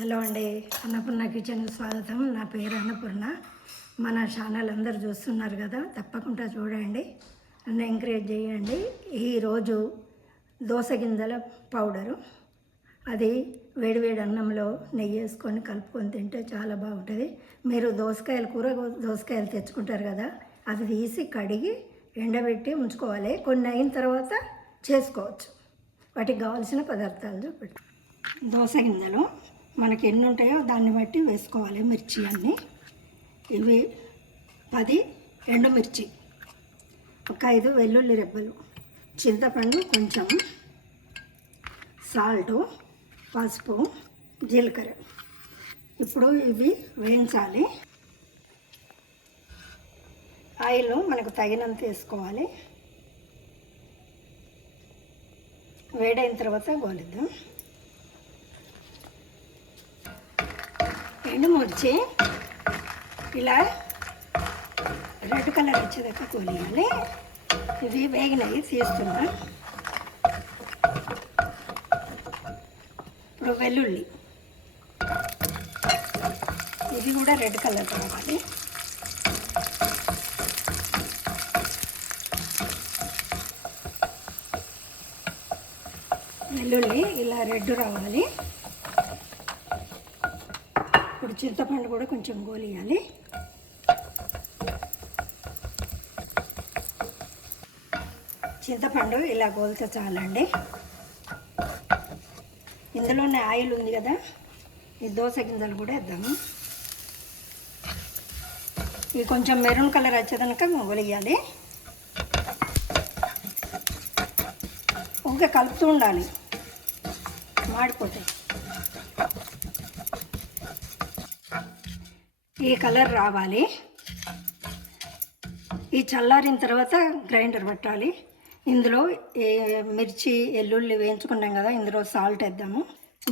Hello అండి, అన్నపూర్ణ కిచెన్కి స్వాగతం. నా పేరు అన్నపూర్ణ. మన ఛానల్ అందరు చూస్తున్నారు కదా, తప్పకుండా చూడండి, నన్ను ఎంకరేజ్ చేయండి. ఈరోజు దోస గింజల పౌడరు, అది వేడివేడి అన్నంలో నెయ్యి వేసుకొని కలుపుకొని తింటే చాలా బాగుంటుంది. మీరు దోసకాయలు తెచ్చుకుంటారు కదా, అవి తీసి కడిగి ఎండబెట్టి ఉంచుకోవాలి. కొన్ని అయిన తర్వాత చేసుకోవచ్చు. వాటికి కావాల్సిన పదార్థాలు చూపెట్టు. దోస గింజలు మనకి ఎన్ని ఉంటాయో దాన్ని బట్టి వేసుకోవాలి. మిర్చి అన్నీ ఇవి 10 ఎండుమిర్చి, ఒక 5 వెల్లుల్లి రెబ్బలు, చింతపండు కొంచెం, సాల్టు, పసుపు, జీలకర్ర. ఇప్పుడు ఇవి వేయించాలి. ఆయిల్ మనకు తగినంత వేసుకోవాలి. వేడైన తర్వాత గోలిద్దాం. ఎండుమిర్చి ఇలా రెడ్ కలర్ వచ్చేదాకా కోలియాలి. ఇవి వేగినవి తీస్తున్నా. ఇప్పుడు వెల్లుల్లి, ఇది కూడా రెడ్ కలర్ రావాలి. వెల్లుల్లి ఇలా రెడ్ రావాలి. ఇప్పుడు చింతపండు కూడా కొంచెం గోలియాలి. చింతపండు ఇలా గోలితే చాలండి. ఇందులోనే ఆయిల్ ఉంది కదా, ఈ దోస గింజలు కూడా వేద్దాము. ఇవి కొంచెం మెరూన్ కలర్ వచ్చేదాక గోలియాలి. ఇంకా కలుపుతూ ఉండాలి, మాడిపోతాయి. ఈ కలర్ రావాలి. ఈ చల్లారిన తర్వాత గ్రైండర్ పట్టాలి. ఇందులో మిర్చి వెల్లుల్లి వేయించుకున్నాం కదా, ఇందులో సాల్ట్ వేద్దాము.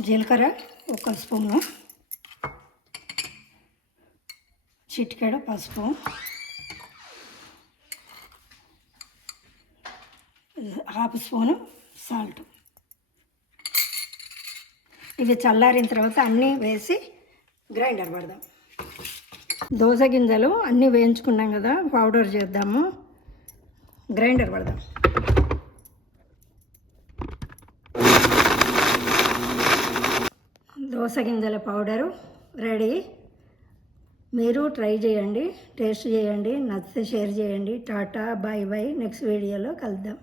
జీలకర్ర 1 స్పూను, చిటికెడు పసుపు, ½ స్పూను సాల్ట్. ఇవి చల్లారిన తర్వాత అన్నీ వేసి గ్రైండర్ పడదాం. దోస గింజలు అన్నీ వేయించుకున్నాం కదా, పౌడర్ చేద్దాము. గ్రైండర్ పడదాం. దోస గింజల పౌడరు రెడీ. మీరు ట్రై చేయండి, టేస్ట్ చేయండి, నచ్చితే షేర్ చేయండి. Tata, bye bye. నెక్స్ట్ వీడియోలో కలుద్దాం.